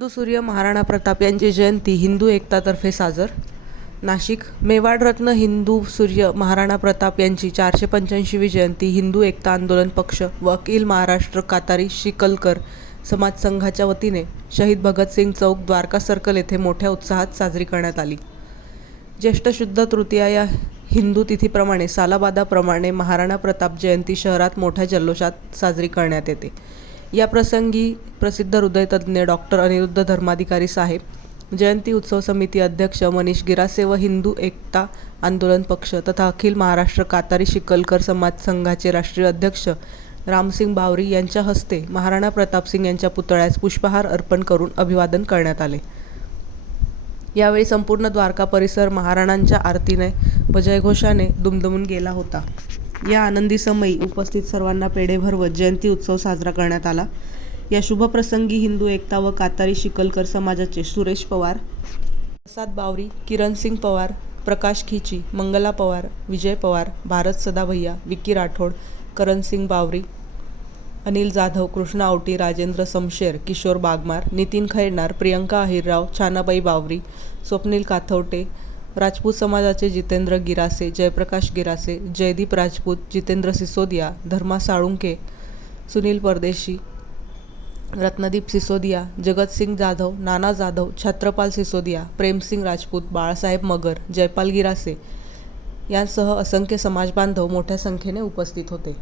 हिंदू सूर्य महाराणा प्रताप यांची जयंती हिंदू एकतातर्फे साजर. नाशिक मेवाडरत्न हिंदू सूर्य महाराणा प्रताप यांची चारशे पंच्याऐंशीवी जयंती हिंदू एकता आंदोलन पक्ष व अखिल महाराष्ट्र कातारी शिकलकर समाज संघाच्या वतीने शहीद भगतसिंग चौक द्वारका सर्कल येथे मोठ्या उत्साहात साजरी करण्यात आली. ज्येष्ठ शुद्ध तृतीया या हिंदू तिथीप्रमाणे सालाबादाप्रमाणे महाराणा प्रताप जयंती शहरात मोठ्या जल्लोषात साजरी करण्यात येते. या प्रसंगी प्रसिद्ध हृदयतज्ज्ञ डॉक्टर अनिरुद्ध धर्माधिकारी साहेब जयंती उत्सव समिती अध्यक्ष मनीष गिरासे व हिंदू एकता आंदोलन पक्ष तथा अखिल महाराष्ट्र कातारी शिकलकर समाज संघाचे राष्ट्रीय अध्यक्ष रामसिंग बावरी यांच्या हस्ते महाराणा प्रतापसिंग यांच्या पुतळ्यास पुष्पहार अर्पण करून अभिवादन करण्यात आले. यावेळी संपूर्ण द्वारका परिसर महाराणांच्या आरतीने व जयघोषाने दुमदुमून गेला होता. या आनंदी समयी उपस्थित सर्वांना पेढे भरवत जयंती उत्सव साजरा करण्यात आला. या शुभप्रसंगी हिंदू एकता व कातारी शिकलकर समाजाचे सुरेश पवार प्रसाद बावरी किरणसिंग पवार प्रकाश खिची मंगला पवार विजय पवार भारत सदाभैया विक्की राठोड करणसिंग बावरी अनिल जाधव कृष्णा आवटी राजेंद्र समशेर किशोर बागमार नितीन खैरनार प्रियंका अहिरराव छानाबाई बावरी स्वप्नील काथवटे राजपूत समाजाचे जितेंद्र गिरासे जयप्रकाश गिरासे जयदीप राजपूत जितेंद्र सिसोदिया धर्मा साळुंके सुनील परदेशी रत्नदीप सिसोदिया जगतसिंग जाधव नाना जाधव छत्रपाल सिसोदिया प्रेमसिंग राजपूत बाळासाहेब मगर जयपाल गिरासे यांसह असंख्य समाजबांधव मोठ्या संख्येने उपस्थित होते.